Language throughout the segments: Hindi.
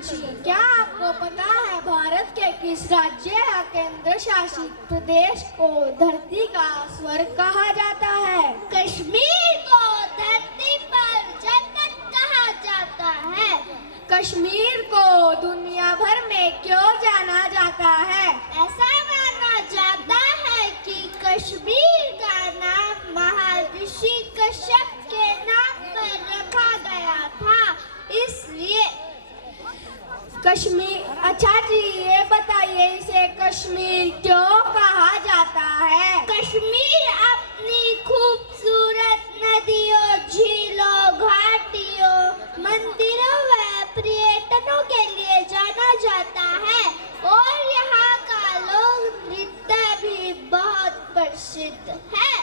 पूछिए, क्या आपको पता है भारत के किस राज्य या केंद्र शासित प्रदेश को धरती का स्वर्ग कहा जाता है? कश्मीर को धरती पर जन्नत कहा जाता है। कश्मीर को दुनिया भर में क्यों जाना जाता है? ऐसा माना जाता है कि कश्मीर का नाम महर्षि कश्यप के नाम पर रखा गया था, इसलिए। कश्मीर, अच्छा जी ये बताइए इसे कश्मीर क्यों कहा जाता है? कश्मीर अपनी खूबसूरत नदियों, झीलों, घाटियों, मंदिरों व पर्यटनों के लिए जाना जाता है और यहाँ का लोक नृत्य भी बहुत प्रसिद्ध है।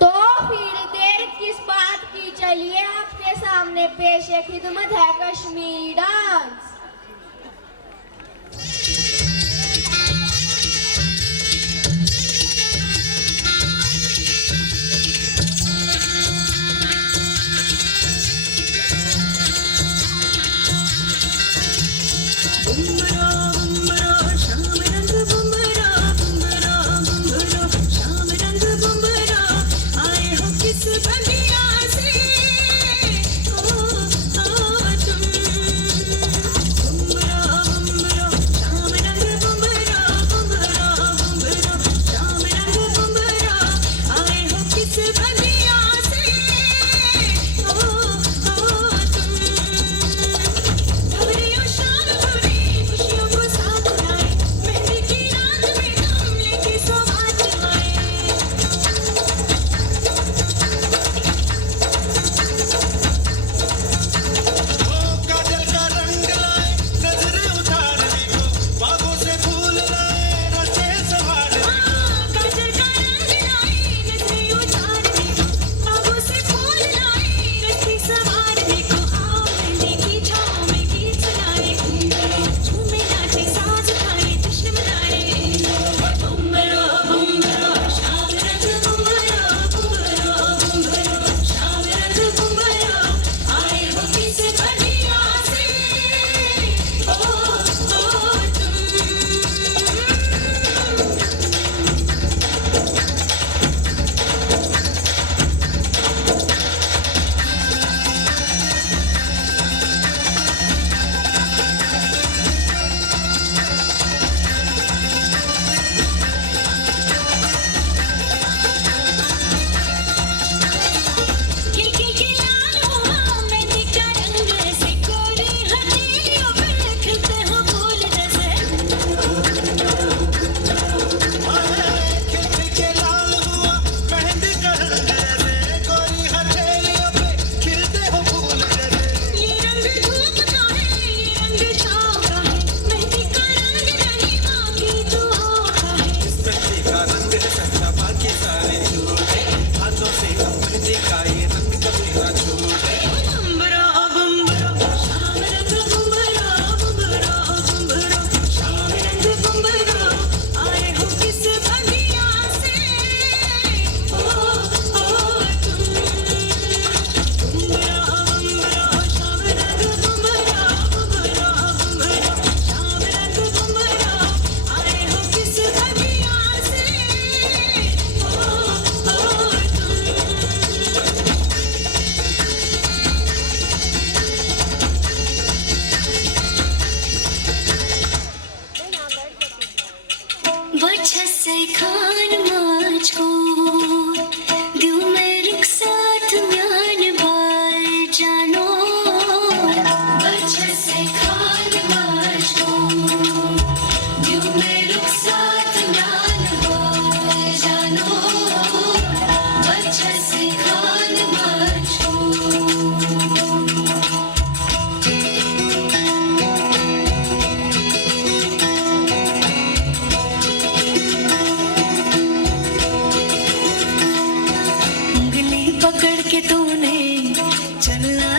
तो फिर देर किस बात की, चलिए आपके सामने पेश खिदमत है कश्मीरी डांस।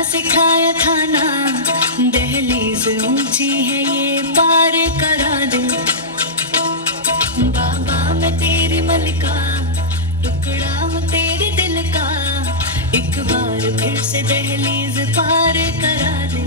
सिखाया था ना, दहलीज ऊंची है ये पार करा दे। बाबा मैं तेरी मलिका, टुकड़ा हूँ तेरे दिल का, एक बार फिर से दहलीज पार करा दे।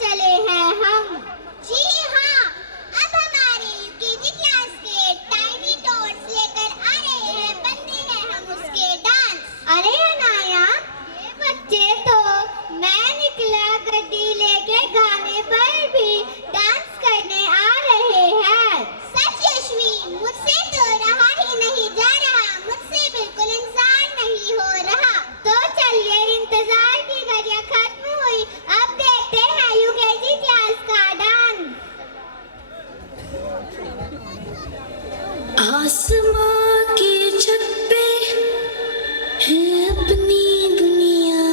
चले हैं हम। जी हाँ, अब हमारे यूकेजी क्लास के टाइनी टोट्स लेकर आ रहे हैं, बनते हैं हम उसके डांस। अरे अनाया, ये बच्चे तो मैं निकला गड्डी लेके गाने पर भी डांस करने आ रहे हैं। सच यशवी, मुझसे तो रहा ही नहीं जा रहा, मुझसे बिल्कुल इंतजार नहीं हो रहा। तो चलिए, इंतजार की घड़ियां खत्म हुई, अब देखते हैं यूकेजी क्लास का डांस। आसमां की छत पे है अपनी दुनिया,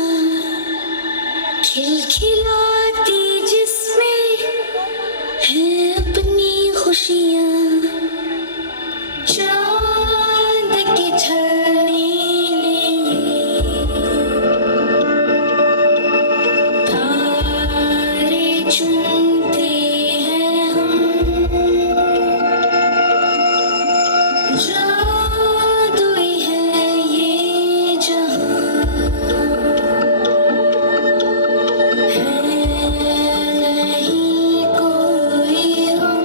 खिलखिलाती जिसमें है अपनी खुशियाँ, चांद की छलनी तारे चुनते हैं हम, जादुई है ये जहां, है नहीं कोई हम।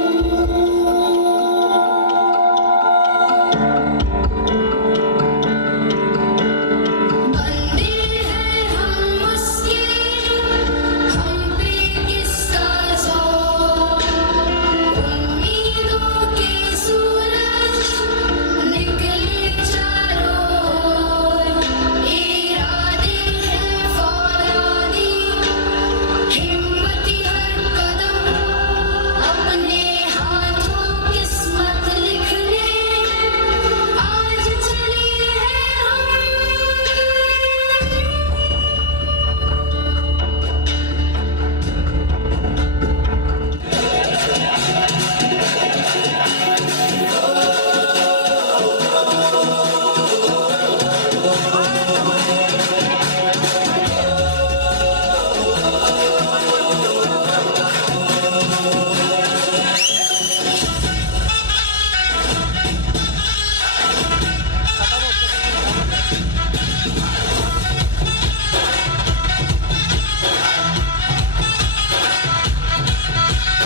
बंदे हैं हम उसके, हम पे किसका ज़ोर, उम्मीदों के सूरज निकले चारों ओर, इरादे हैं फौलादी, हिम्मती हर कदम, अपने हाथों किस्मत लिखने आज चले हैं हम।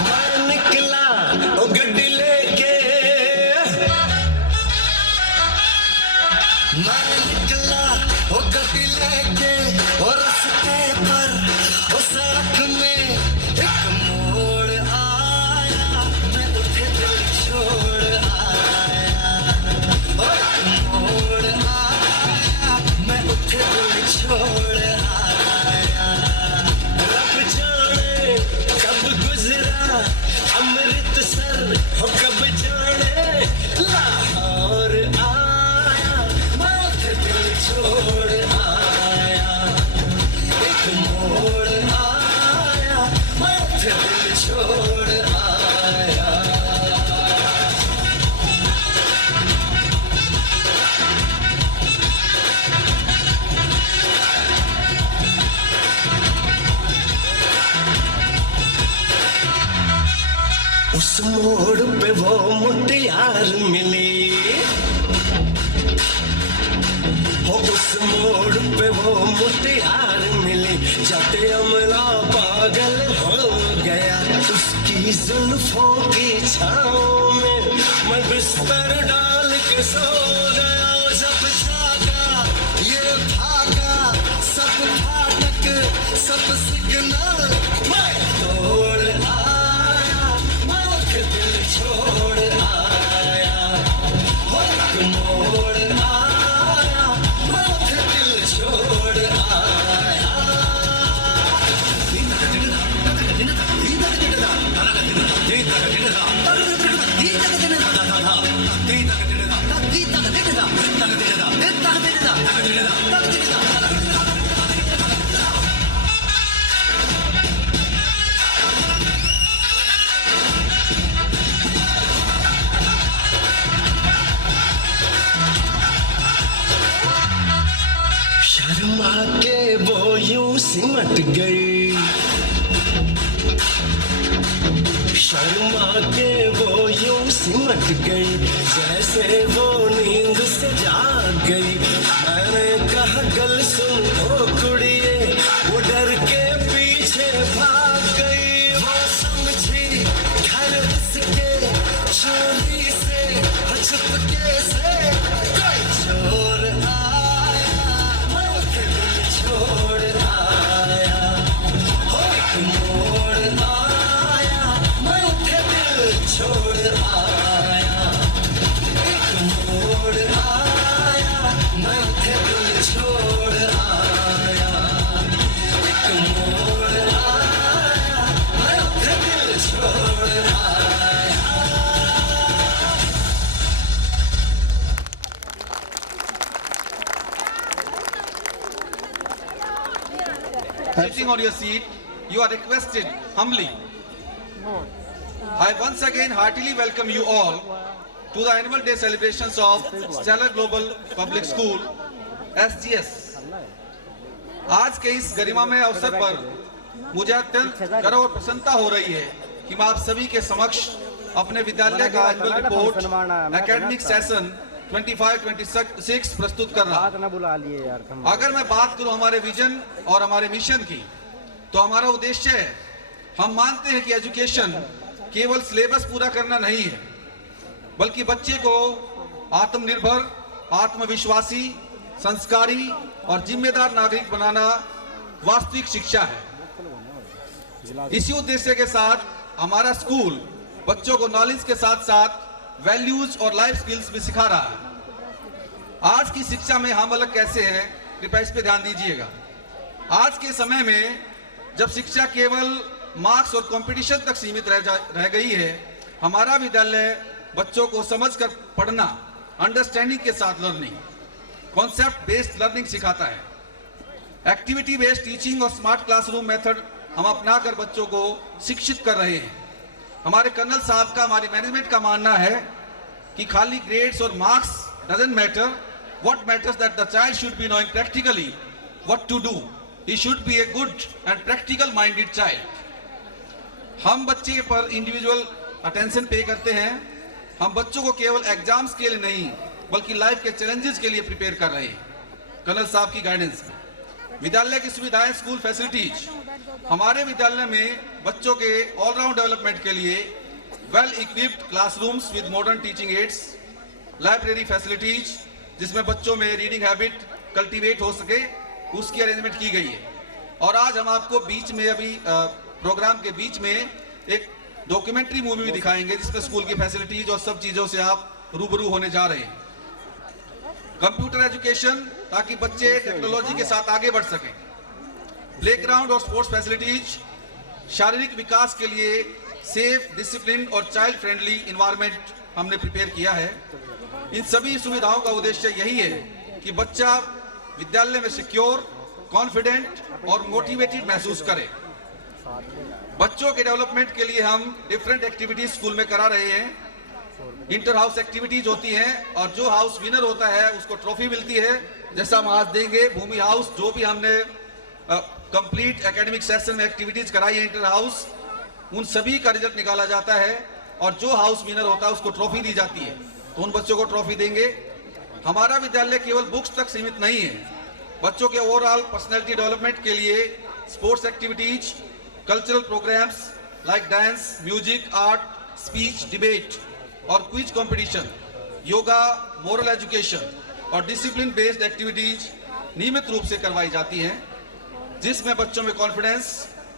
मैं निकला ओ गड्डी लेके, मैं निकला ओ गड्डी लेके, और रास्ते पर ओ सड़क में एक मोड़ आया, मैं उठे दिल छोड़ आया, ओ एक मोड़ आया, मैं उठे दिल छोड़ आया। रब जाने कब गुजरा अमृतसर, हो कब जाने लाहौर आया, मैं उठे दिल छोड़ आया, एक मोड़ आया, मैं उठे दिल छोड़ आया। उस मोड़ पे वो मुटियार मिली, हो उस मोड़ पे वो मुटियार मिली, जाते अमला पागल हो गया, उसकी जुल्फों की छाँव में मैं बिस्तर डाल के सो गया। जब जागा ये भागा, सब फाटक सब सिग्नल मैं तोड़ आया, मैं उठे दिल छोड़ आया, हो एक मोड़ आया, मैं उठे दिल छोड़ आया। शर्मा के वो यूं सिमट गई, शर्मा के वो यूं सिमट गई, जैसे वो नींद से जाग गई। मैंने कहा गल सुन ओ कुड़िए, वो डर के पीछे भाग गई। चुपके से कोई चोर आया, मैं उठे दिल छोड़ आया, हो एक मोड़ आया, मैं उठे दिल छोड़ आया, एक मोड़ आया, मैं उठे दिल छोड़ आया, एक मोड़ आया, मैं उठे दिल छोड़ आया। Sitting on your seat, you are requested humbly. I once again heartily welcome you all to the annual day celebrations of Stellar Global Public School, SGS. आज के इस गरिमामय अवसर पर मुझे अत्यंत गर्व और प्रसन्नता हो रही है कि मैं आप सभी के समक्ष अपने विद्यालय का एनुअल रिपोर्ट एकेडमिक सेशन 25-26 प्रस्तुत कर रहा हूं। अगर मैं बात करूं हमारे विजन और हमारे मिशन की, तो हमारा उद्देश्य है, हम मानते हैं कि एजुकेशन केवल सिलेबस पूरा करना नहीं है, बल्कि बच्चे को आत्मनिर्भर, आत्मविश्वासी, संस्कारी और जिम्मेदार नागरिक बनाना वास्तविक शिक्षा है। इसी उद्देश्य के साथ हमारा स्कूल बच्चों को नॉलेज के साथ साथ वैल्यूज और लाइफ स्किल्स भी सिखा रहा है। आज की शिक्षा में हम अलग कैसे हैं, कृपया इस पे ध्यान दीजिएगा। आज के समय में जब शिक्षा केवल मार्क्स और कंपटीशन तक सीमित रह गई है, हमारा विद्यालय बच्चों को समझकर पढ़ना, अंडरस्टैंडिंग के साथ लर्निंग, कॉन्सेप्ट बेस्ड लर्निंग सिखाता है। एक्टिविटी बेस्ड टीचिंग और स्मार्ट क्लासरूम मेथड हम अपनाकर बच्चों को शिक्षित कर रहे हैं। हमारे कर्नल साहब का, हमारी मैनेजमेंट का मानना है कि खाली ग्रेड्स और marks doesn't matter, what matters that the child should be knowing practically what to do, he should be a good and practical minded child. हम बच्चे पर इंडिविजुअल अटेंशन पे करते हैं। हम बच्चों को केवल एग्जाम्स के लिए नहीं, बल्कि लाइफ के चैलेंजेस के लिए प्रिपेयर कर रहे हैं। कर्नल साहब की गाइडेंस में विद्यालय की सुविधाएं, स्कूल फैसिलिटीज, हमारे विद्यालय में बच्चों के ऑलराउंड डेवलपमेंट के लिए well equipped classrooms with modern teaching ads, library facilities जिसमें बच्चों में रीडिंग हैबिट कल्टीवेट हो सके, उसकी अरेंजमेंट की गई है। और आज हम आपको बीच में, अभी प्रोग्राम के बीच में एक डॉक्यूमेंट्री मूवी भी दिखाएंगे जिसमें स्कूल की फैसिलिटीज और सब चीजों से आप रूबरू होने जा रहे हैं। कंप्यूटर एजुकेशन, ताकि बच्चे टेक्नोलॉजी के साथ आगे बढ़ सकें। प्लेग्राउंड और स्पोर्ट्स फैसिलिटीज, शारीरिक विकास के लिए सेफ, डिसिप्लिन और चाइल्ड फ्रेंडली इन्वायरमेंट हमने प्रिपेयर किया है। इन सभी सुविधाओं का उद्देश्य यही है कि बच्चा विद्यालय में सिक्योर, कॉन्फिडेंट और मोटिवेटेड महसूस करे। बच्चों के डेवलपमेंट के लिए हम डिफरेंट एक्टिविटीज स्कूल में करा रहे हैं। इंटर हाउस एक्टिविटीज होती हैं और जो हाउस विनर होता है उसको ट्रॉफी मिलती है, जैसा हम आज देंगे। भूमि हाउस, जो भी हमने कंप्लीट एकेडमिक सेशन में एक्टिविटीज कराई है इंटर हाउस, उन सभी का रिजल्ट निकाला जाता है और जो हाउस विनर होता है उसको ट्रॉफी दी जाती है, तो उन बच्चों को ट्रॉफी देंगे। हमारा विद्यालय केवल बुक्स तक सीमित नहीं है, बच्चों के ओवरऑल पर्सनैलिटी डेवलपमेंट के लिए sports activities, cultural programmes like dance, music, art, speech, debate और quiz competition, yoga, moral education और डिसिप्लिन बेस्ड एक्टिविटीज नियमित रूप से करवाई जाती हैं, जिसमें बच्चों में कॉन्फिडेंस,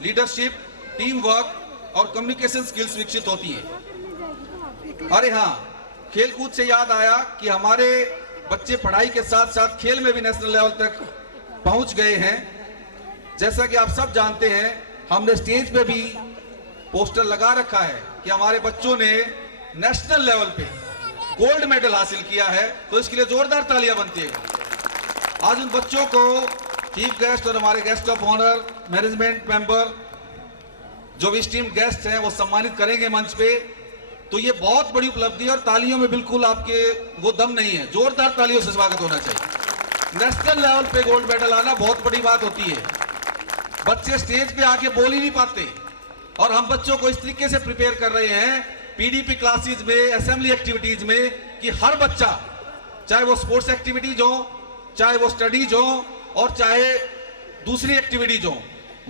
लीडरशिप, टीम वर्क और कम्युनिकेशन स्किल्स विकसित होती हैं। अरे हाँ, खेलकूद से याद आया कि हमारे बच्चे पढ़ाई के साथ साथ खेल में भी नेशनल लेवल तक पहुंच गए हैं। जैसा कि आप सब जानते हैं, हमने स्टेज पे भी पोस्टर लगा रखा है कि हमारे बच्चों ने नेशनल लेवल पे गोल्ड मेडल हासिल किया है, तो इसके लिए जोरदार तालियां बनती है। आज उन बच्चों को चीफ गेस्ट और हमारे guest of honour, management member, जो भी स्टीम्ड गेस्ट हैं, वो सम्मानित करेंगे मंच पे। तो ये बहुत बड़ी उपलब्धि है और तालियों में बिल्कुल आपके वो दम नहीं है, जोरदार तालियों से स्वागत होना चाहिए। नेशनल लेवल पे गोल्ड मेडल आना बहुत बड़ी बात होती है। बच्चे स्टेज पे आके बोल ही नहीं पाते और हम बच्चों को इस तरीके से प्रिपेयर कर रहे हैं पीडीपी क्लासेस में, असेंबली एक्टिविटीज में, कि हर बच्चा, चाहे वो स्पोर्ट्स एक्टिविटीज हो, चाहे वो स्टडीज हो और चाहे दूसरी एक्टिविटीज हो,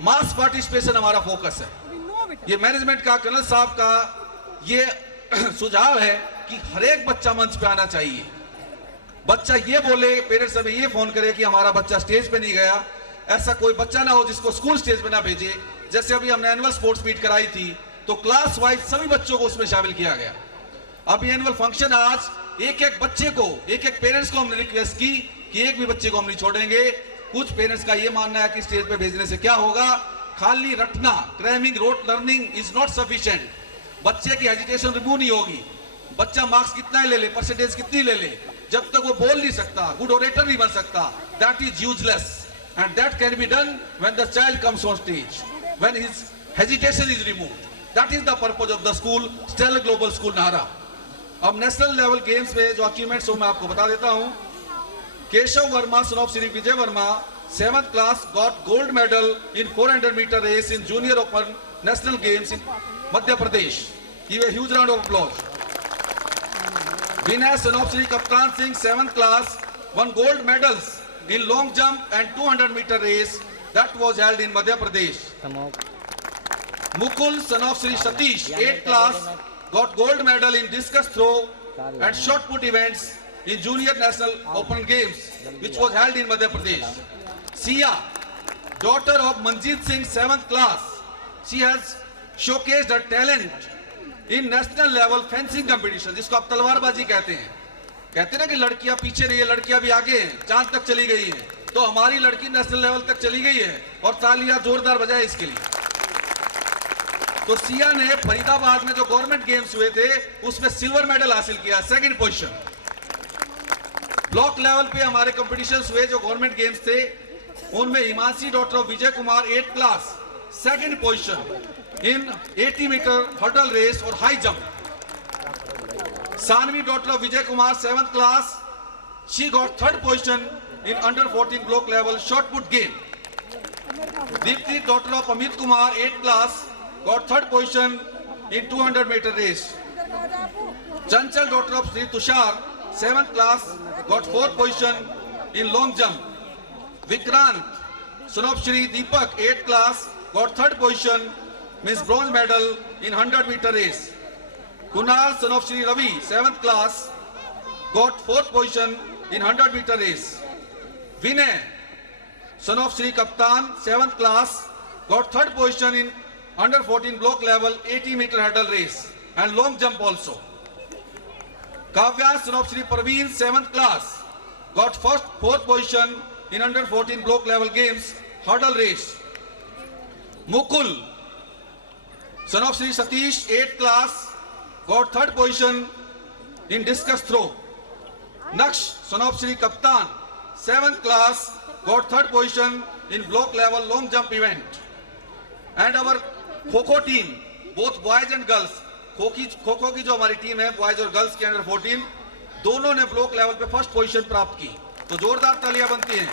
मास पार्टिसिपेशन हमारा फोकस है। ये मैनेजमेंट का, कर्नल साहब का ये सुझाव है कि हर एक बच्चा मंच पे आना चाहिए। बच्चा ये बोले, पेरेंट्स हमें ये फोन करे कि हमारा बच्चा स्टेज पे नहीं गया, ऐसा कोई बच्चा ना हो जिसको स्कूल स्टेज पे ना भेजे। जैसे अभी हमने एनुअल स्पोर्ट्स मीट कराई थी तो क्लास वाइज सभी बच्चों को उसमें शामिल किया गया। अभी एनुअल फंक्शन आज एक एक बच्चे को, एक एक पेरेंट्स को हमने रिक्वेस्ट की कि एक भी बच्चे को हम नहीं छोड़ेंगे। कुछ पेरेंट्स का ये मानना है कि स्टेज पे भेजने से क्या होगा, खाली रटना, cramming, rote learning is not sufficient. बच्चे की एजुकेशन रिमूव नहीं होगी। बच्चा मार्क्स कितना ले ले, परसेंटेज कितनी ले ले, जब तक वो बोल नहीं सकता, गुड ओरेटर नहीं बन सकता, that is useless and that can be done when the child comes on stage, when his hesitation is removed. That is the purpose of the school, stellar global school Nahra. अब नेशनल लेवल गेम्स में जो अचीवमेंट्स हो मैं आपको बता देता हूं। Keshav Verma, son of Shri Vijay Verma, 7th class, got gold medal in 400 meter race in Junior Open National Games in Madhya Pradesh. Give a huge round of applause. Vinay, son of Shri Kaptan Singh, 7th class, won gold medals in long jump and 200 meter race that was held in Madhya Pradesh. Mukul, son of Shri Satish, 8th class, got gold medal in discus throw and shot put events in Junior National Open Games, which was held in Madhya Pradesh. Sia, daughter of Manjeet Singh, 7th class, she has showcased her talent in national level fencing competition, जिसको आप तलवारबाजी कहते हैं ना कि लड़कियां पीछे नहीं है, लड़कियां भी आगे हैं, चांद तक चली गई हैं। तो हमारी लड़की नेशनल लेवल तक चली गई है और तालियां जोरदार बजाए इसके लिए। तो सिया ने फरीदाबाद में जो गवर्नमेंट गेम्स हुए थे उसमें सिल्वर मेडल हासिल किया, 2nd पोजीशन। ब्लॉक लेवल पे हमारे कॉम्पिटिशन्स हुए जो गवर्नमेंट गेम्स थे, उनमें Himanshi, daughter of Vijay Kumar, 8th class, 2nd position in 80 metre hurdle race और high jump. Sanvi, daughter of Vijay Kumar, 7th class, she got 3rd position in under 14 block level shot put game. Deepti, daughter of Amit Kumar, 8th class, got 3rd position in 200 meter race. Chanchal, daughter of Sri Tushar, 7th class, got 4th position in long jump. Vikrant, son of Shri Deepak, 8th class, got 3rd position, means bronze medal in 100 meter race. Kunal, son of Shri Ravi, 7th class, got 4th position in 100 meter race. Vinay, son of Shri Kaptan, 7th class, got 3rd position in under 14 block level 80 meter hurdle race and long jump also. Kavya, son of Shri Parveen, 7th class, got 4th position in under 14 block level games hurdle race. Mukul, son of Shri Satish, 8th class, got 3rd position in discus throw. Naksh, son of Shri Kaptan, 7th class, got 3rd position in block level long jump event. And our kho kho team, both boys and girls, kho kho की जो हमारी टीम है बॉयज और गर्ल्स के अंडर 14, दोनों ने ब्लॉक लेवल पे 1st पोजीशन प्राप्त की। तो जोरदार तालियां बनती हैं।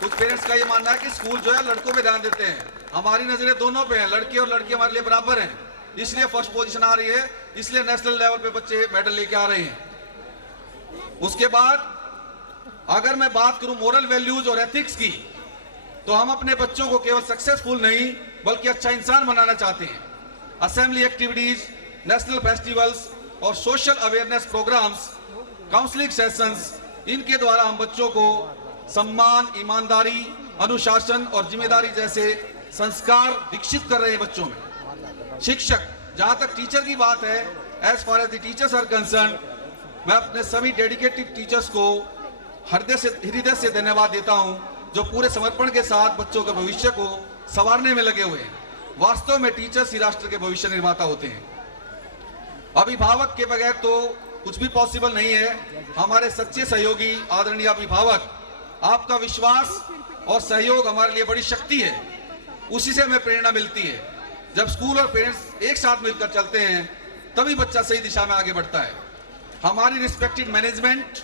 कुछ पेरेंट्स का ये मानना है कि स्कूल जो है लड़कों पे ध्यान देते हैं, हमारी नजरें दोनों पे हैं, लड़के और लड़की हमारे लिए बराबर हैं, इसलिए 1st पोजीशन आ रही है, इसलिए नेशनल लेवल पे बच्चे मेडल लेके आ रहे हैं। उसके बाद अगर मैं बात करूं मोरल वैल्यूज और एथिक्स की, तो हम अपने बच्चों को केवल सक्सेसफुल नहीं बल्कि अच्छा इंसान बनाना चाहते हैं। असेंबली एक्टिविटीज, नेशनल फेस्टिवल्स और social awareness programmes, counselling sessions, इनके द्वारा हम बच्चों को सम्मान, ईमानदारी, अनुशासन और जिम्मेदारी जैसे संस्कार विकसित कर रहे हैं बच्चों में। शिक्षक, जहां तक टीचर की बात है, as far as the teachers are concerned, मैं अपने सभी डेडिकेटेड टीचर्स को हृदय से धन्यवाद देता हूं जो पूरे समर्पण के साथ बच्चों के भविष्य को संवारने में लगे हुए हैं। वास्तव में टीचर्स ही राष्ट्र के भविष्य निर्माता होते हैं। अभिभावक के बगैर तो कुछ भी पॉसिबल नहीं है। हमारे सच्चे सहयोगी आदरणीय अभिभावक, आपका विश्वास और सहयोग हमारे लिए बड़ी शक्ति है, उसी से हमें प्रेरणा मिलती है। जब स्कूल और पेरेंट्स एक साथ मिलकर चलते हैं तभी बच्चा सही दिशा में आगे बढ़ता है। हमारी रिस्पेक्टेड मैनेजमेंट,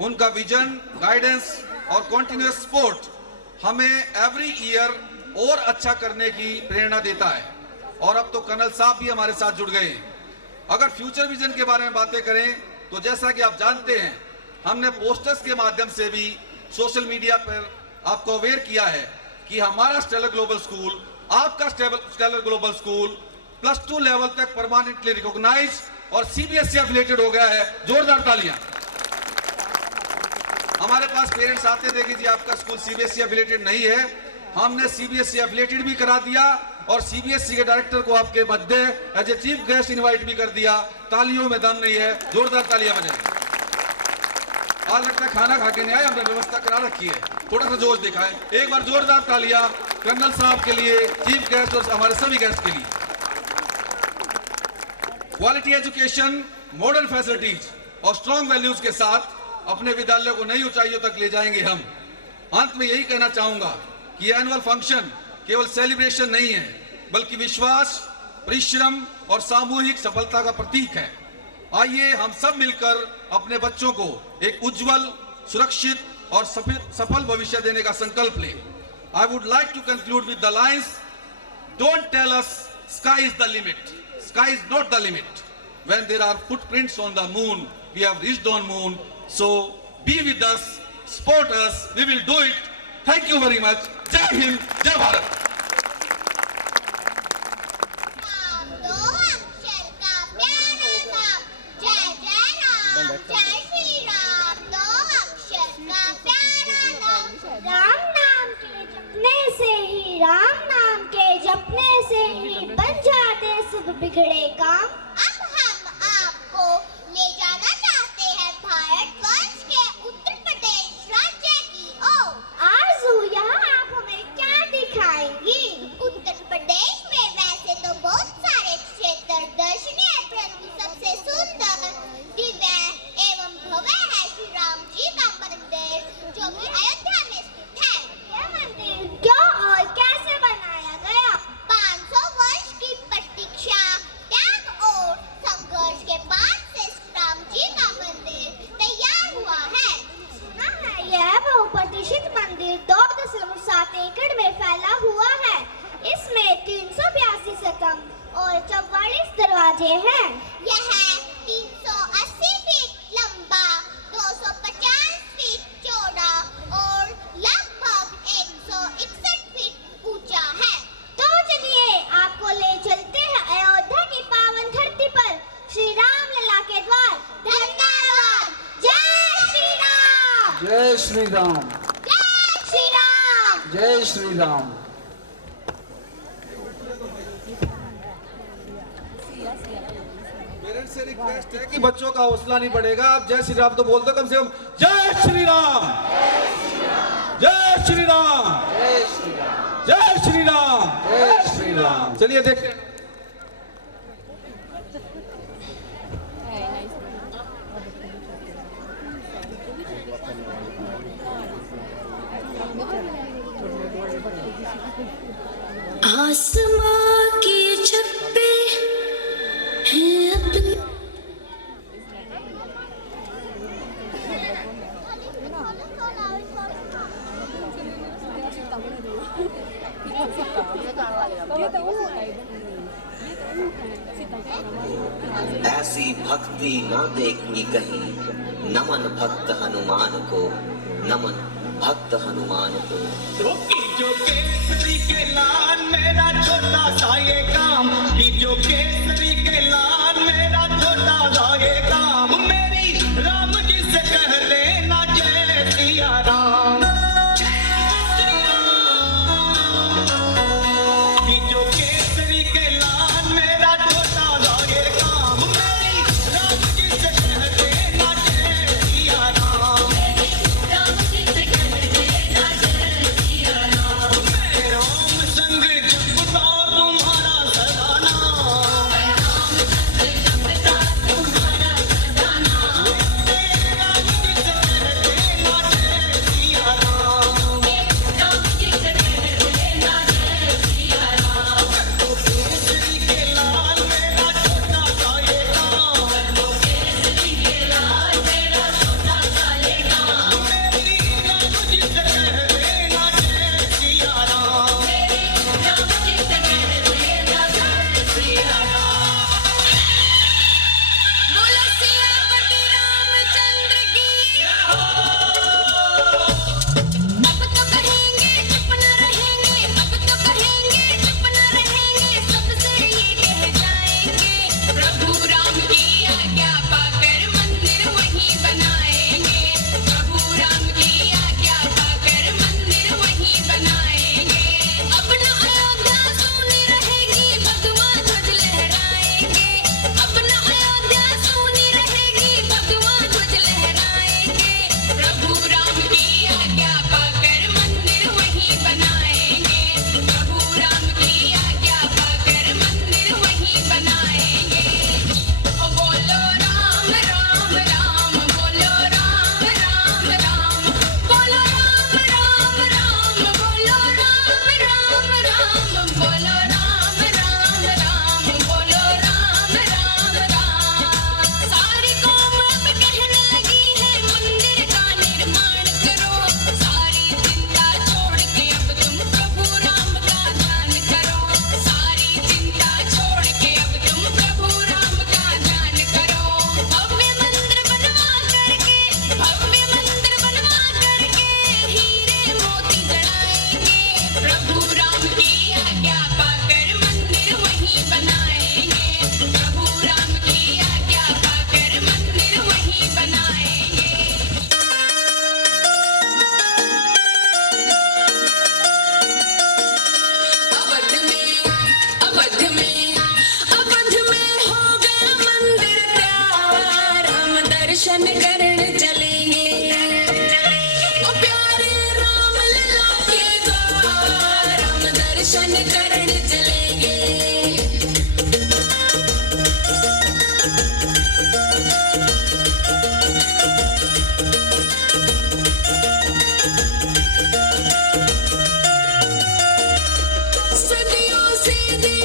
उनका विजन, गाइडेंस और कॉन्टिन्यूअस सपोर्ट हमें एवरी ईयर और अच्छा करने की प्रेरणा देता है। और अब तो कर्नल साहब भी हमारे साथ जुड़ गए हैं। अगर फ्यूचर विजन के बारे में बातें करें तो जैसा कि आप जानते हैं, हमने पोस्टर्स के माध्यम से भी सोशल मीडिया पर आपको अवेयर किया है कि हमारा स्टेलर ग्लोबल स्कूल, आपका स्टेलर ग्लोबल स्कूल +2 लेवल तक परमानेंटली रिकॉग्नाइज और सीबीएसई एफिलिएटेड हो गया है। जोरदार तालियां। हमारे पास पेरेंट्स आते थे कि जी आपका स्कूल सीबीएसई एफिलिएटेड नहीं है, हमने सीबीएसई एफिलिएटेड भी करा दिया और सीबीएसई के डायरेक्टर को आपके मध्य as a chief guest invite भी कर दिया। तालियों में दम नहीं है, जोरदार तालियां बजाएं। आज लगता है खाना खा के नहीं आए, हमने व्यवस्था करा रखी है, थोड़ा सा जोश दिखाएं। एक बार जोरदार तालियां कर्नल साहब के लिए, चीफ गेस्ट और हमारे सभी गेस्ट के लिए। क्वालिटी एजुकेशन, मॉडर्न फैसिलिटीज और स्ट्रॉन्ग वैल्यूज के साथ अपने विद्यालय को नई ऊंचाइयों तक ले जाएंगे हम। अंत में यही कहना चाहूंगा कि एनुअल फंक्शन केवल सेलिब्रेशन नहीं है, बल्कि विश्वास, परिश्रम और सामूहिक सफलता का प्रतीक है। आइए हम सब मिलकर अपने बच्चों को एक उज्जवल, सुरक्षित और सफल भविष्य देने का संकल्प लें। I would like to conclude with the lines, don't tell us sky is the limit, sky is not the limit. When there are footprints on the moon, we have reached on moon. So be with us, support us, we will do it. Thank you very much. Jai Hind, Jai Bharat. दो अक्षर का प्यारा नाम, जय जय राम, जय श्री राम। दो अक्षर का प्यारा नाम, राम नाम के जपने से ही, राम नाम के जपने से ही बन जाते सब बिगड़े काम। अब हम आपको ले जाना चाहते हैं भारतवर्ष के उत्तर प्रदेश राज्य की ओर। आरज़ू, यहाँ आप हमें क्या दिखाएंगी? उत्तर प्रदेश में वैसे तो बहुत सारे क्षेत्र दर्शनीय, परंतु सबसे सुंदर, दिव्य एवं भव्य है श्री राम जी का मंदिर, जो कि अयोध्या में स्थित है। यह मंदिर क्यों और कैसे बनाया गया? 500 वर्ष की प्रतीक्षा, त्याग और संघर्ष के बाद से राम जी का मंदिर तैयार हुआ है। सुना है यह बहुप्रतिष्ठित मंदिर 2.7 एकड़ में फैला हुआ है। इसमें 382 स्तंभ और 44 दरवाजे हैं। यह 380 फीट लंबा, 250 फीट चौड़ा और लगभग 161 फीट ऊंचा है। तो चलिए आपको ले चलते हैं अयोध्या की पावन धरती पर, श्री राम लला के द्वार। धन्यवाद। जय श्री राम, जय श्री राम, जय श्री राम। जय श्री राम। पेरेंट्स से रिक्वेस्ट है कि बच्चों का हौसला नहीं बढ़ेगा, आप जय श्री राम तो बोल दो कम से कम। जय श्री राम, जय श्री राम, जय श्री राम, जय श्री राम, जय श्री राम। चलिए देखते हैं। आसमां की छत पे है अपने ऐसी भक्ति न देखी कहीं, नमन भक्त हनुमान को, नमन भक्त हनुमान को। जो केसरी के लाल मेरा छोटा सा ये काम, कि जो केसरी के लाल मेरा छोटा सा ये काम, मेरी राम जी से कह लेना जय सिया राम। कि जो केसरी के लाल मेरा छोटा सा ये काम, मेरी राम जी से कह लेना जय सिया राम। राम संग जपता तुम्हारा सदा नाम,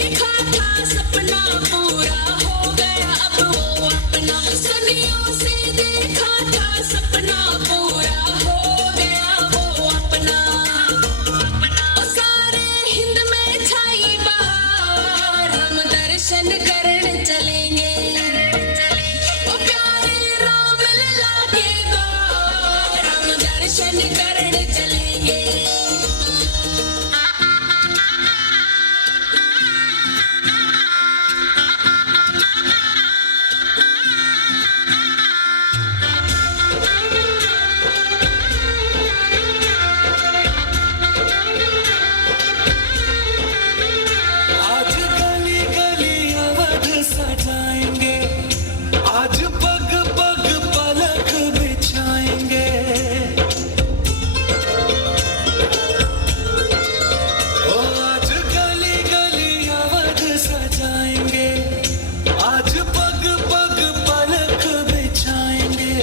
देखा था सपना पूरा हो गया अब वो अपना सदियों से देखा था सपना पूरा हो गया वो अपना सारे हिंद में छाई बहार हम दर्शन करने चलेंगे ओ प्यारे राम लला के द्वार हम दर्शन करने चलेंगे आज गली गली अवध सजाएंगे आज पग पग पलक बिछाएंगे ओ आज गली गली अवध सजाएंगे आज पग पग पलक बिछाएंगे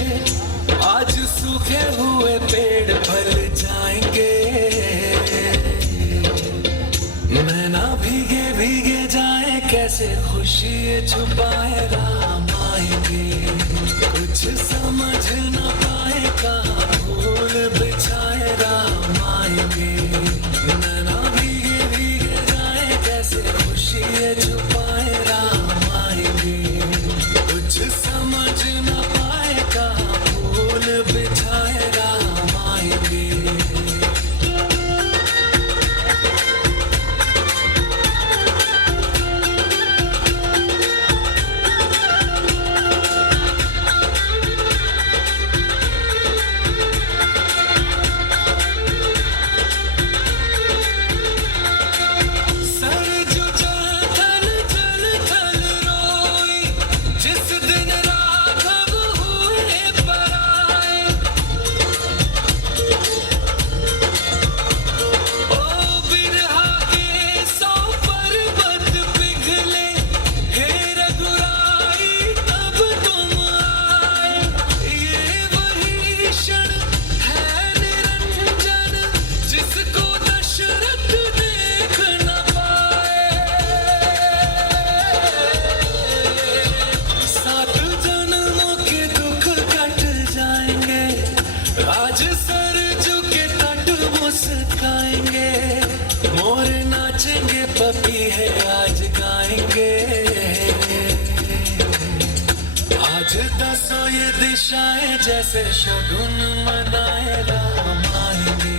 आज सूखे हुए पेड़ फल जाएंगे नैना भीगे भीगे जाए कैसे खुशी छुपाए राम आएंगे कुछ समझ न पाए कहाँ फूल बिछाए राम आएंगे नैना भीगे भीगे जाए कैसे खुशी छुपाए राम आएंगे कुछ समझ न पाए कहाँ फूल बिछाए राम आएंगे सर जो जल थल थल रोई जिस दिन राघव हुए पराए ओ बिरहा के 100 पर्वत पिघले हे रघुराई तब तुम आए ये वही क्षण है निरंजन जिसको दशरथ देख न पाए 7 जन्मों के दुख कट जाएंगे आज सरजू के तट मुस्काएंगे मोर नाचेंगे पपी है आज गाएंगे आज 10 ये दिशाएं जैसे शगुन मनाए राम आएंगे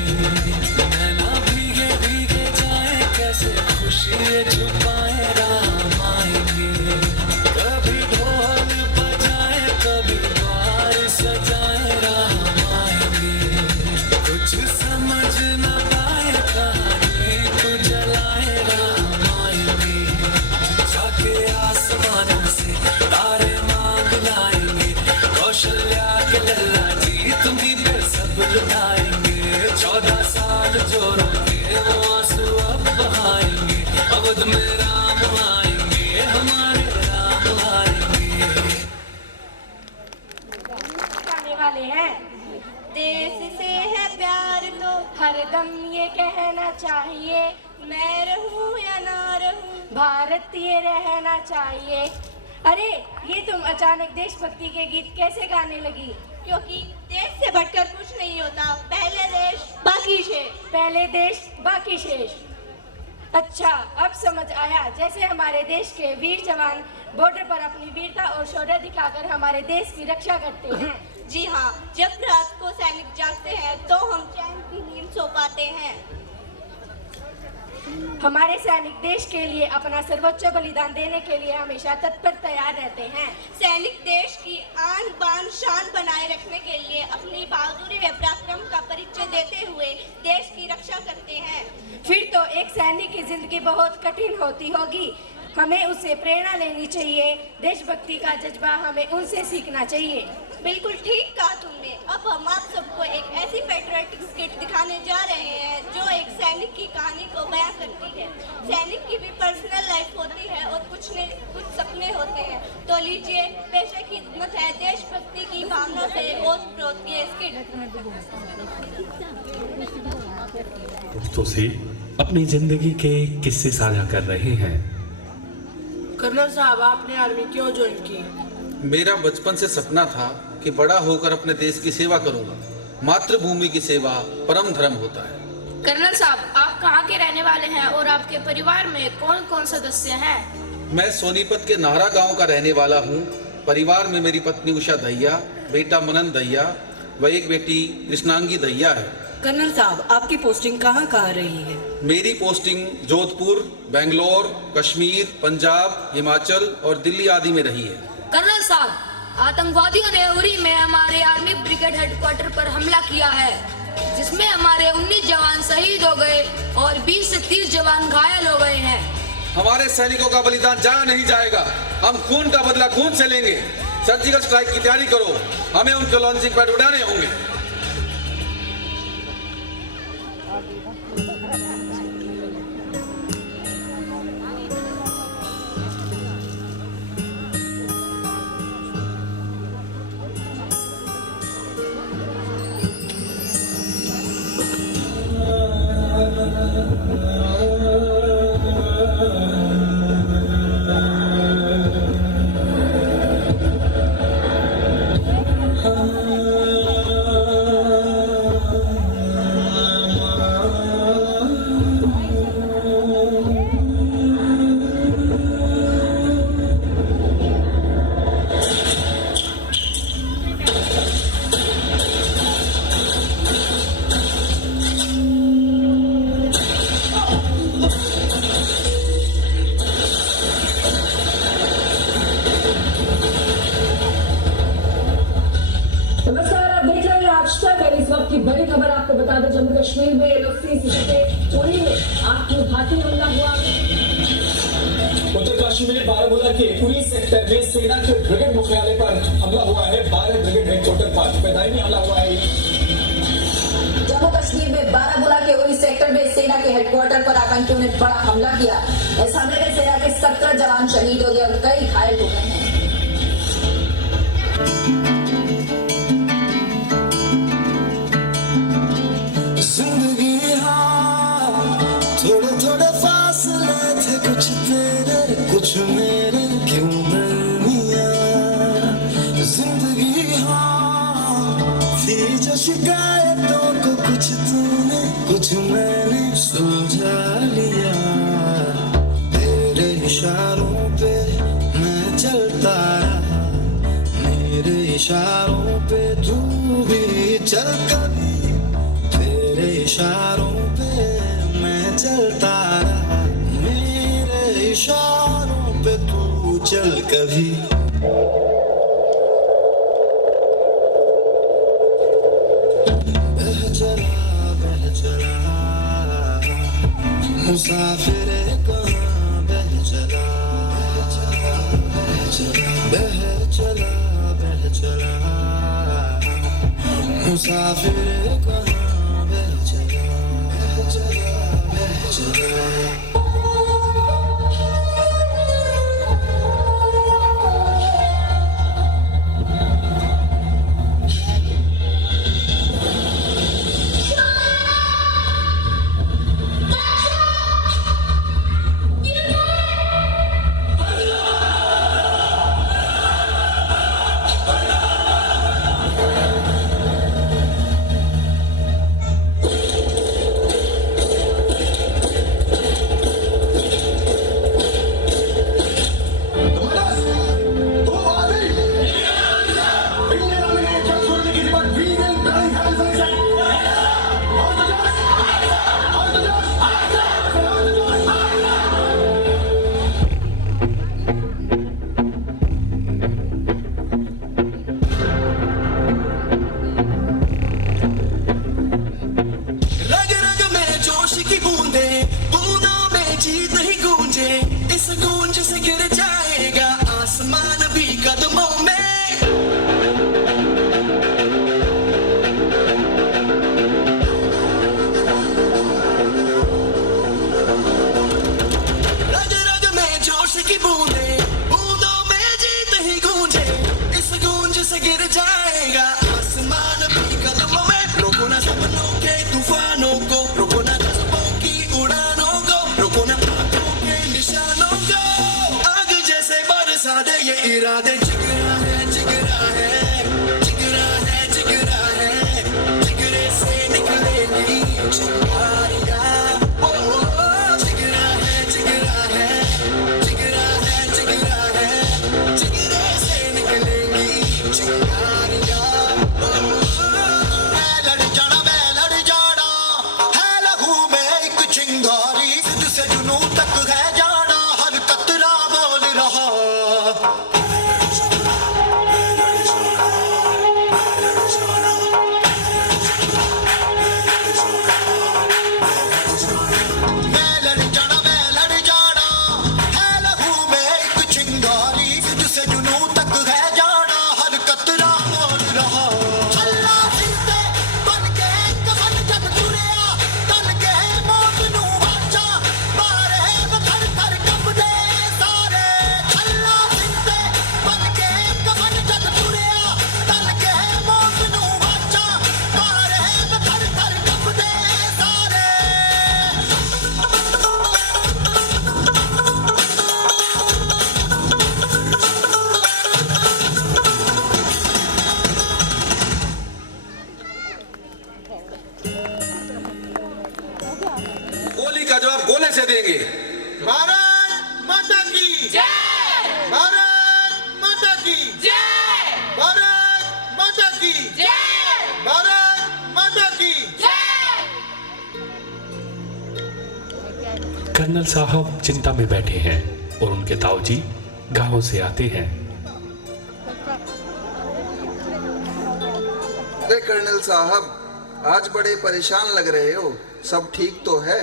नैना भीगे भीगे जाए कैसे खुशी छुपाए राम आएंगे कभी ढोल बजाए कभी द्वार सजाए राम आएंगे कुछ समझ न पाए कहाँ दीप जलाए राम आएंगे जाके आसमानों से तारे मांग लाएंगे कौशल्या के लल्ला जी तुम्हीं पे सब लुटाएंगे 14 साल जो रोके वो आंसू अब बहाएंगे अवध में राम आएंगे हमारे राम आएंगे गाने वाले हैं देश से है प्यार तो हरदम ये कहना चाहिए मैं रहूं या ना रहूं भारत ये रहना चाहिए। अरे ये तुम अचानक देशभक्ति के गीत कैसे गाने लगी? क्योंकि देश से बढ़कर कुछ नहीं होता, पहले देश बाकी शेष। पहले देश बाकी शेष। अच्छा अब समझ आया, जैसे हमारे देश के वीर जवान बॉर्डर पर अपनी वीरता और शौर्य दिखाकर हमारे देश की रक्षा करते हैं। जी हाँ, जब रात को सैनिक जागते हैं तो हम चैन की नींद सो पाते हैं। हमारे सैनिक देश के लिए अपना सर्वोच्च बलिदान देने के लिए हमेशा तत्पर तैयार रहते हैं। सैनिक देश की आन बान शान बनाए रखने के लिए अपनी बहादुरी व पराक्रम का परिचय देते हुए देश की रक्षा करते हैं। फिर तो एक सैनिक की जिंदगी बहुत कठिन होती होगी, हमें उससे प्रेरणा लेनी चाहिए। देशभक्ति का जज्बा हमें उनसे सीखना चाहिए। बिल्कुल ठीक कहा तुमने। अब हम आप सबको एक ऐसी पैट्रियोटिक स्किट दिखाने जा रहे हैं जो एक सैनिक की कहानी को बयां करती है। सैनिक की भी पर्सनल लाइफ होती है और कुछ सपने होते हैं। तो लीजिए, पेश खिदमत है देशभक्ति की भावना से ओत-प्रोत ये स्किट। दोस्तों से अपनी जिंदगी के किस्से साझा कर रहे हैं कर्नल साहब, आपने आर्मी क्यों ज्वाइन की? मेरा बचपन से सपना था कि बड़ा होकर अपने देश की सेवा करूंगा। मातृभूमि की सेवा परम धर्म होता है। कर्नल साहब, आप कहाँ के रहने वाले हैं और आपके परिवार में कौन कौन सदस्य हैं? मैं सोनीपत के नाहरा गांव का रहने वाला हूं। परिवार में मेरी पत्नी उषा दहिया, बेटा मनन दहिया व एक बेटी कृष्णांगी दहिया है। कर्नल साहब, आपकी पोस्टिंग कहाँ रही है? मेरी पोस्टिंग जोधपुर, बेंगलोर, कश्मीर, पंजाब, हिमाचल और दिल्ली आदि में रही है। कर्नल साहब, आतंकवादियों ने उरी में हमारे आर्मी ब्रिगेड हेडक्वार्टर पर हमला किया है, जिसमें हमारे 19 जवान शहीद हो गए और 20 से 30 जवान घायल हो गए हैं। हमारे सैनिकों का बलिदान जाया नहीं जाएगा। हम खून का बदला खून से लेंगे। सर्जिकल स्ट्राइक की तैयारी करो, हमें उनके लॉन्चिंग पैड उड़ाने होंगे। बड़ी खबर आपको बता दें, जम्मू कश्मीर में एलओसी से उरी में आत्मघाती हमला हुआ। उत्तर काशी में बारामूला के उरी सेक्टर में सेना के ब्रिगेड मुख्यालय पर हमला हुआ है। 12 ब्रिगेड हेडक्वार्टर पर पैदाइशी हमला हुआ है। जम्मू कश्मीर में बारामूला के उरी सेक्टर में सेना के हेडक्वार्टर पर आतंकियों ने बड़ा हमला किया। इस हमले में सेना के 17 जवान शहीद हो गए और कई घायल हो गए हैं। थोड़े थोड़े फासले थे, कुछ तेरे कुछ मेरे, क्यों दरमिया जिंदगी थी जो शिकायतों को कुछ तूने कुछ मैंने सुलझा लिया। तेरे इशारों पे मैं चलता रहा, मेरे इशारों पे तू भी चल कभी। तेरे इशारों पे मैं चलता रहा, मेरे इशारों पे तू चल कभी। बह चला मुसाफिर कहाँ बह चला, बह चला मुसाफिर कहाँ बह चला। ये इरादे जिगरा है जिगरा है जिगरा है जिगरा है जिगरे से निकलेगी चिंगारियां ओ जिगरा है जिगरा है जिगरा है जिगरा है जिगरे से निकलेगी चिंगारियां लड़ जाना मैं लड़ जाना है लहू में एक चिंगारी जिद से जुनून तक है जाना हर कतरा बोल रहा मैं लड़ जाना है लहू में एक चिंगारी जिद से जुनून तक है जाना हर कतरा बोल रहा अल्लाह जिंदे बन के कफन जब टुरिया तन के मौत नू वाचा मारे थर थर कंबदे सारे अल्लाह जिंदे बन के कफन जब टुरिया तन के मौत नू वाचा मारे थर थर कंबदे सारे गोली का जवाब गोले से देंगे। भारत माता की जय भारत माता की जय भारत माता की जय भारत माता की जय। कर्नल साहब चिंता में बैठे हैं और उनके ताऊजी गांव से आते हैं। अरे कर्नल साहब, आज बड़े परेशान लग रहे हो, सब ठीक तो है?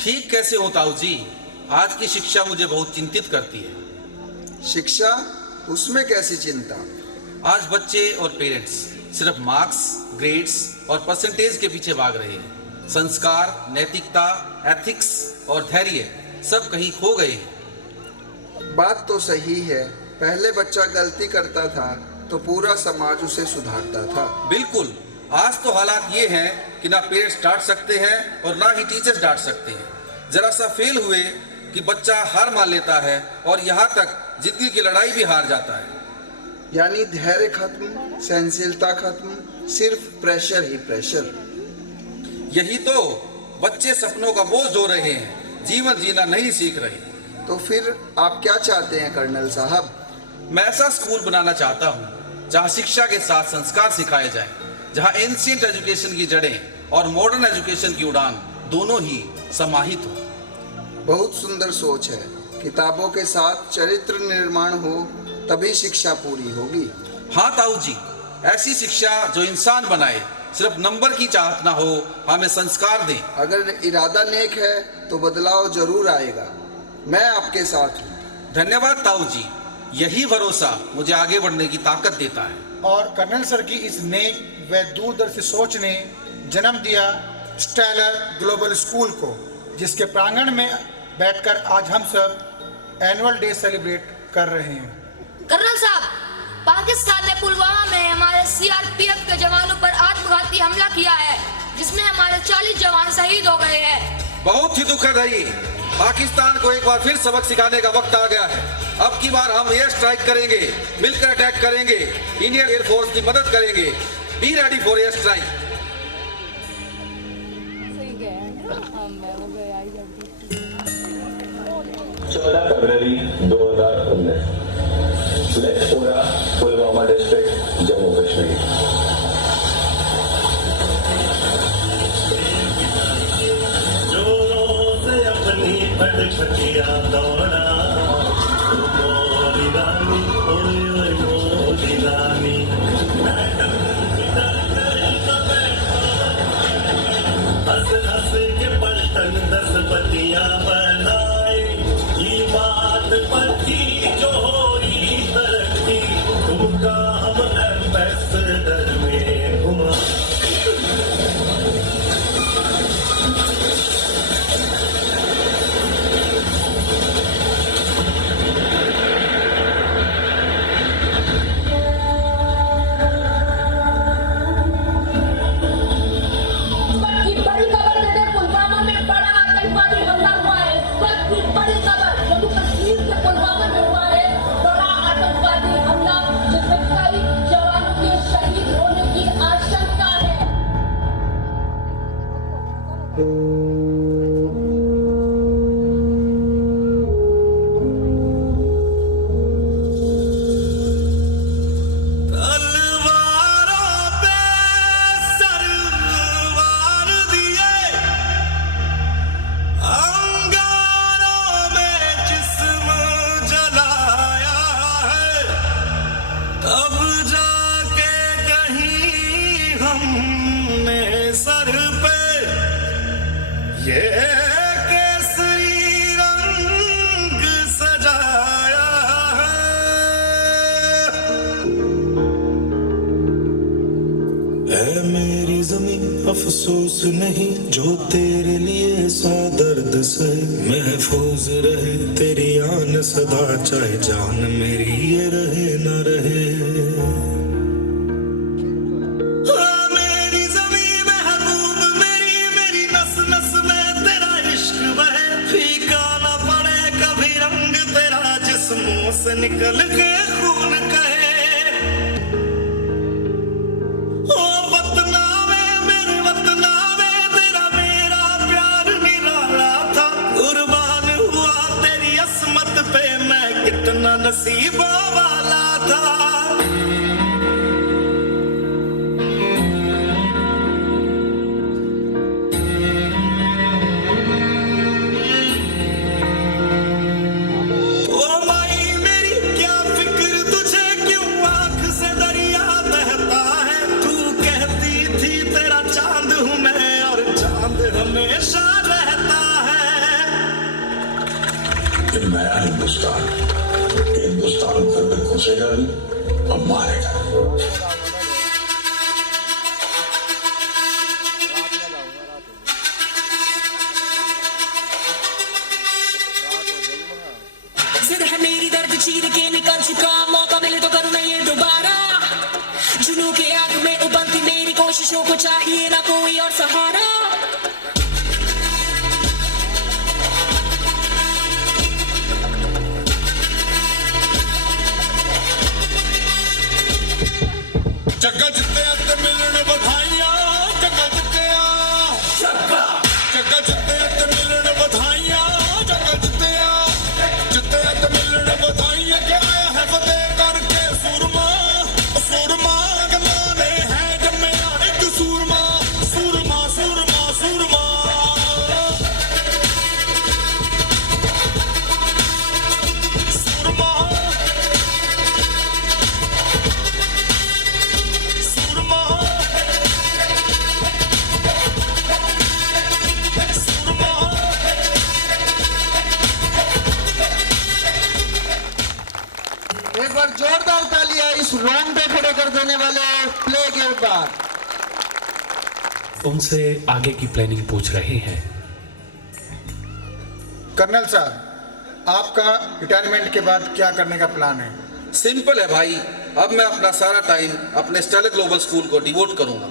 ठीक कैसे हो ताऊ जी? आज की शिक्षा मुझे बहुत चिंतित करती है। शिक्षा? उसमें कैसी चिंता? आज बच्चे और पेरेंट्स सिर्फ मार्क्स, ग्रेड्स और परसेंटेज के पीछे भाग रहे हैं। संस्कार, नैतिकता, एथिक्स और धैर्य सब कहीं खो गए हैं। बात तो सही है, पहले बच्चा गलती करता था तो पूरा समाज उसे सुधारता था। बिल्कुल, आज तो हालात ये हैं कि ना पेरेंट्स डांट सकते हैं और ना ही टीचर्स डांट सकते हैं। जरा सा फेल हुए कि बच्चा हार मान लेता है और यहाँ तक जिंदगी की लड़ाई भी हार जाता है। यानी धैर्य खत्म, सहनशीलता खत्म, सिर्फ प्रेशर ही प्रेशर। यही तो, बच्चे सपनों का बोझ ढो रहे हैं, जीवन जीना नहीं सीख रहे। तो फिर आप क्या चाहते हैं कर्नल साहब? मैं ऐसा स्कूल बनाना चाहता हूँ जहाँ शिक्षा के साथ संस्कार सिखाए जाएं, जहाँ एंशिएंट एजुकेशन की जड़ें और मॉडर्न एजुकेशन की उड़ान दोनों ही समाहित हो। बहुत सुंदर सोच है। किताबों के साथ चरित्र निर्माण हो तभी शिक्षा पूरी होगी। हाँ ताऊ जी, ऐसी शिक्षा जो इंसान बनाए, सिर्फ नंबर की चाहत ना हो, हमें संस्कार दें। अगर इरादा नेक है तो बदलाव जरूर आएगा। मैं आपके साथ हूँ। धन्यवाद ताऊ जी, यही भरोसा मुझे आगे बढ़ने की ताकत देता है। और कर्नल सर की इस नेक व दूरदर्शी सोच ने जन्म दिया स्टेलर ग्लोबल स्कूल को, जिसके प्रांगण में बैठकर आज हम सब एनुअल डे सेलिब्रेट कर रहे हैं। कर्नल साहब, पाकिस्तान ने पुलवामा में हमारे सीआरपीएफ के जवानों पर आत्मघाती हमला किया है, जिसमें हमारे 40 जवान शहीद हो गए हैं। बहुत ही दुखद है ये। पाकिस्तान को एक बार फिर सबक सिखाने का वक्त आ गया है। अब की बार हम एयर स्ट्राइक करेंगे, मिलकर अटैक करेंगे, इंडियन एयरफोर्स की मदद करेंगे। Be ready for air strike. 14 February 2019 Lethpora, Pulwama district, Jammu Kashmir. जोरों से अपनी फटफटिया दौड़ा, मोरी रानी, ओए ओए मोरी रानी, मैडम इधर गई तो बैठा, हंस हंस के पलटन 10 पतिया बनाए, ये बात पति जो होई तरक्की, तुमका हम एम्बेसडर में घुमा। के केसरी रंग सजाया है मेरी जमीन अफसोस नहीं जो तेरे लिए सा दर्द सहे महफूज रहे तेरी आन सदा चाहे जान मेरी ये रहे न रहे मेरी जमीन महबूब मेरी मेरी नस नस में तेरा इश्क बहे फीका न पड़े कभी रंग तेरा जिस्मों से निकल के खून कहे नसीबों वाला था ओ माई मेरी क्या फिक्र तुझे क्यों आंख से दरिया बहता है तू कहती थी तेरा चांद हूं मैं और चांद हमेशा रहता है फिर नया हिंदुस्तान फिर में घुसेगा भी और मारेगा जिद है मेरी दर्द चीर के निकल चुका मौका मिले तो करूं मैं ये दोबारा जुनून के आग में उबलती मेरी कोशिशों को चाहिए ना कोई और सहारा जग्गा जिते ते मिलन बधाइयां जग्गा जिते जग्गा जिते ते मिलन बधाइयां जग्गा जिते ते मिलन बधाइयां के आया है फतेह करके सूरमा सूरमा गलाने है जम्मया एक सूरमा सूरमा सूरमा सूरमा एक बार जोरदार तालियां इस रोंगटे खड़े कर देने वाले प्ले के बाद। उनसे आगे की प्लानिंग पूछ रहे हैं। कर्नल साहब, आपका रिटायरमेंट के बाद क्या करने का प्लान है? सिंपल है भाई, अब मैं अपना सारा टाइम अपने स्टेलर ग्लोबल स्कूल को डिवोट करूंगा,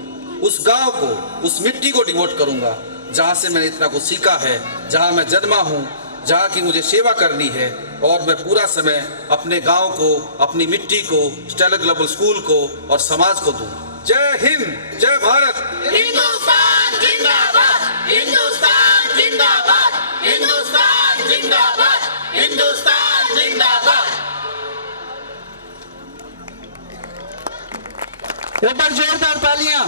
उस गांव को, उस मिट्टी को डिवोट करूंगा जहां से मैंने इतना कुछ सीखा है, जहां मैं जन्मा हूं, जहाँ की मुझे सेवा करनी है, और मैं पूरा समय अपने गांव को, अपनी मिट्टी को, स्टेलर ग्लोबल स्कूल को और समाज को दूं। जय हिंद, जय भारत। हिंदुस्तान जिंदाबाद, हिंदुस्तान जिंदाबाद, हिंदुस्तान जिंदाबाद, हिंदुस्तान जिंदाबाद। एक बार जोरदार तालियां।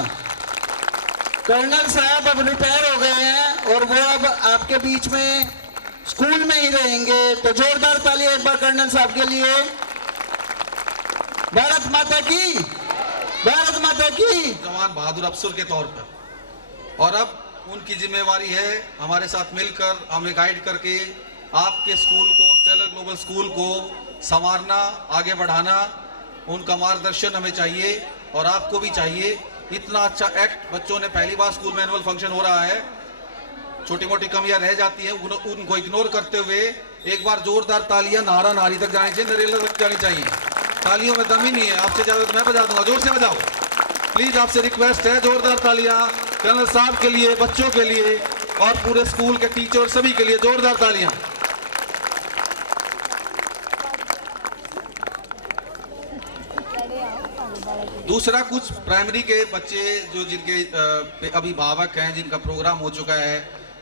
कर्नल साहब अब रिटायर हो गए हैं और वो अब आपके बीच में स्कूल में ही रहेंगे, तो जोरदार तालियां एक बार कर्नल साहब के लिए। भारत माता की, भारत माता की। जवान बहादुर अफसर के तौर पर, और अब उनकी जिम्मेवारी है हमारे साथ मिलकर हमें गाइड करके आपके स्कूल को, स्टेलर ग्लोबल स्कूल को संवारना, आगे बढ़ाना। उनका मार्गदर्शन हमें चाहिए और आपको भी चाहिए। इतना अच्छा एक्ट, बच्चों ने पहली बार स्कूल में एनुअल फंक्शन हो रहा है, छोटी मोटी कमियां रह जाती हैं, उनको इग्नोर करते हुए एक बार जोरदार तालियां नारा नारी तक जानी चाहिए, नरेला तक जानी चाहिए। तालियों में दम ही नहीं है, आपसे ज्यादा तो मैं बजा दूंगा, जोर से बजाओ प्लीज। आपसे रिक्वेस्ट है, जोरदार तालियां कर्नल साहब के लिए, बच्चों के लिए और पूरे स्कूल के टीचर सभी के लिए जोरदार तालियां। दूसरा, कुछ प्राइमरी के बच्चे जो जिनके अभिभावक हैं, जिनका प्रोग्राम हो चुका है,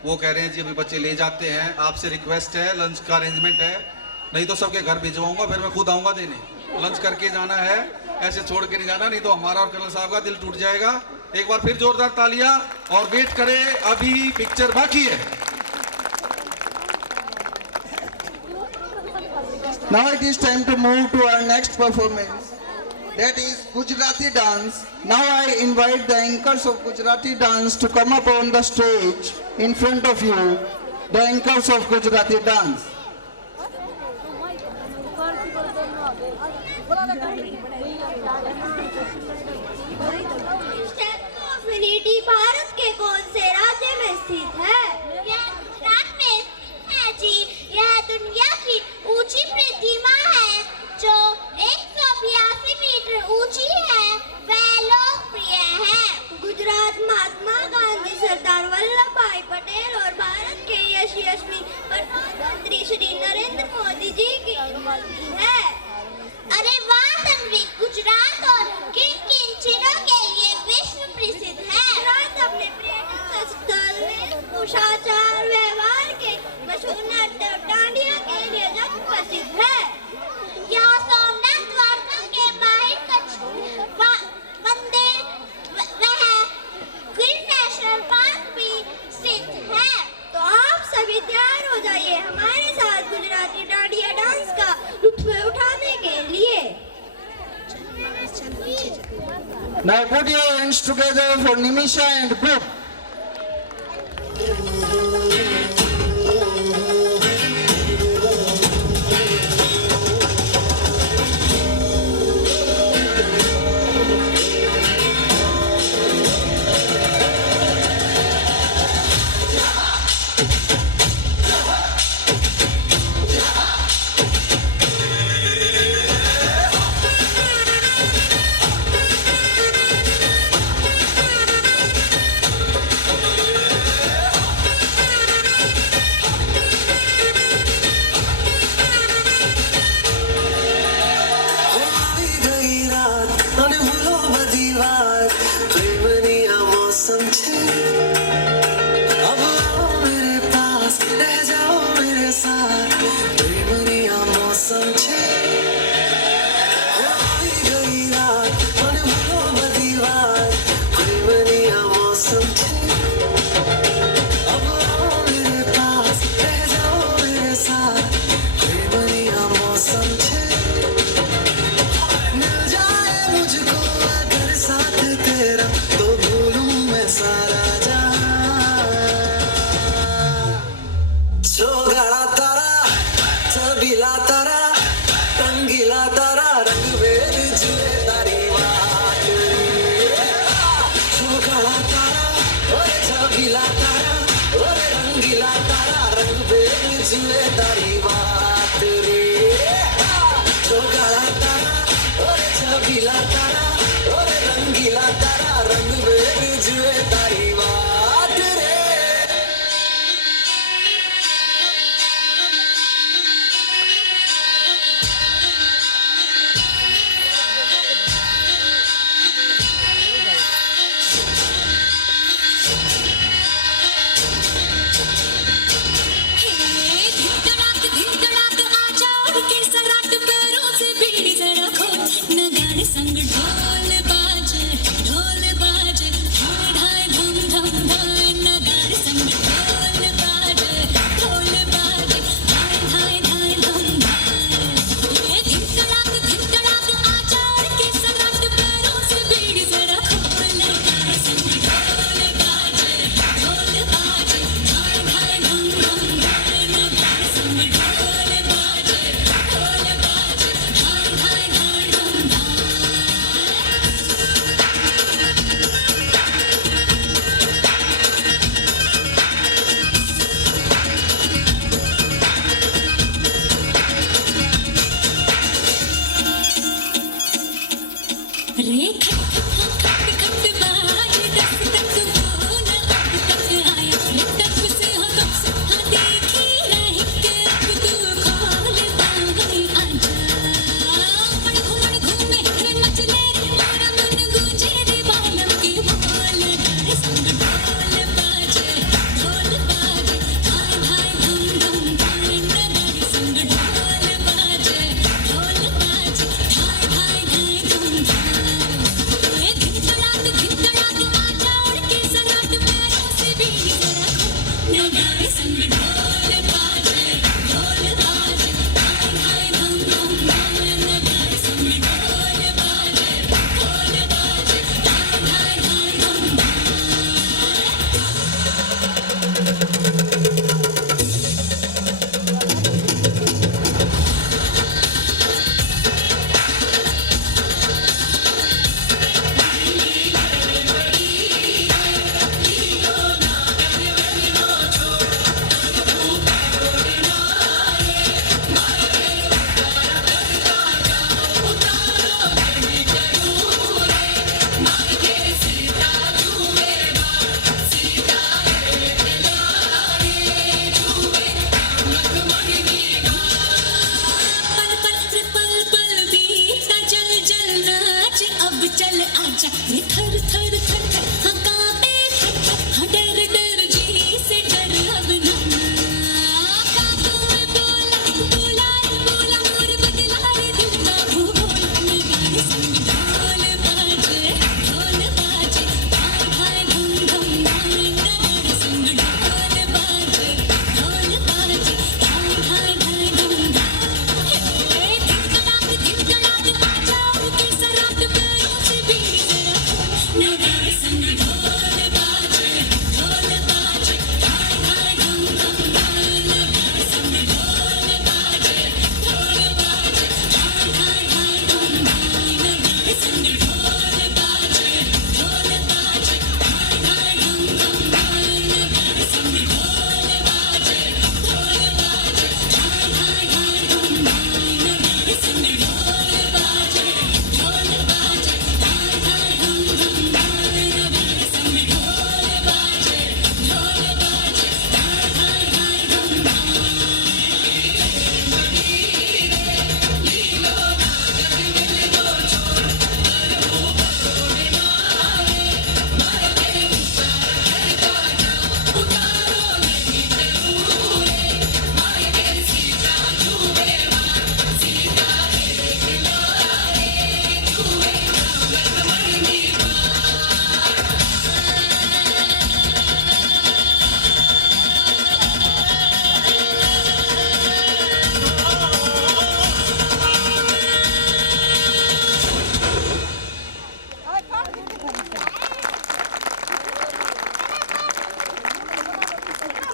वो कह रहे हैं जी अभी बच्चे ले जाते हैं। आपसे रिक्वेस्ट है, लंच का अरेंजमेंट है, नहीं तो सबके घर भिजवाऊंगा, फिर मैं खुद आऊंगा देने। लंच करके जाना है, ऐसे छोड़ के नहीं जाना, नहीं तो हमारा और कर्नल साहब का दिल टूट जाएगा। एक बार फिर जोरदार तालियां, और वेट करें, अभी पिक्चर बाकी है। Now it is time to move to our next performance. that is Gujarati dance. Now I invite the anchors of Gujarati dance to come up on the stage in front of you, the anchors of Gujarati dance. Statue of unity Bharat के कौन से राज्य में स्थित है? यह गुजरात में है जी। यह दुनिया की ऊंची प्रतिमा है जो 182 मीटर ऊंची है। वह लोकप्रिय है। गुजरात महात्मा गांधी, सरदार वल्लभ भाई पटेल और भारत के यशस्वी प्रधानमंत्री श्री नरेंद्र मोदी जी की है। अरे वाह तन्वी, गुजरात और किन किन चीजों के लिए विश्व प्रसिद्ध है? गुजरात अपने पर्यटन स्थल, वेशभूषाचार, व्यवहार के मशहूर नृत्य डांडिया के लिए जग प्रसिद्ध है। यहाँ सोमनाथ द्वारका के माहिर वंदे वह गिर नेशनल पार्क भी स्थित है। तो आप सभी तैयार हो जाइए हमारे साथ गुजराती डांडिया डांस का लुत्फ उठाने के लिए। Now put your hands together for Nimisha and group.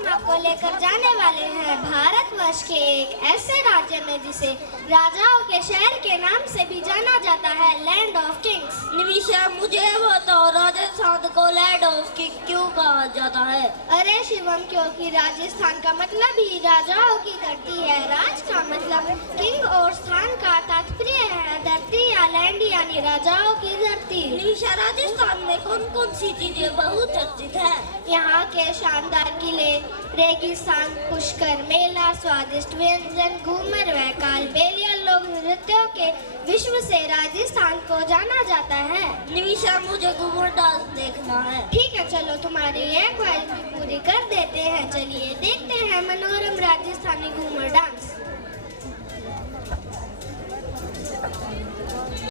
आपको लेकर जाने वाले हैं भारतवर्ष के एक ऐसे राज्य में जिसे राजाओं के शहर के नाम से भी जाना जाता है, लैंड ऑफ किंग्स। निमिषा, मुझे बताओ राजस्थान को लैंड ऑफ किंग क्यों कहा जाता है? अरे शिवम, क्योंकि राजस्थान का मतलब ही राजाओं की धरती है। राज का मतलब किंग और स्थान का तात्पर्य है धरती या लैंड यानी राजाओं की धरती। निमिषा, राजस्थान में कौन कौन सी चीजें बहुत चर्चित है? यहाँ के शानदार किले, रेगिस्तान, पुष्कर मेला, स्वादिष्ट व्यंजन, घूमर व कालबेलिया लोक नृत्यों के विश्व से राजस्थान को जाना जाता है। निमिषा, मुझे घूमर डांस देखना है। ठीक है, चलो तुम्हारी एक ख्वाहिश भी पूरी कर देते हैं। चलिए देखते हैं मनोरम राजस्थानी घूमर डांस।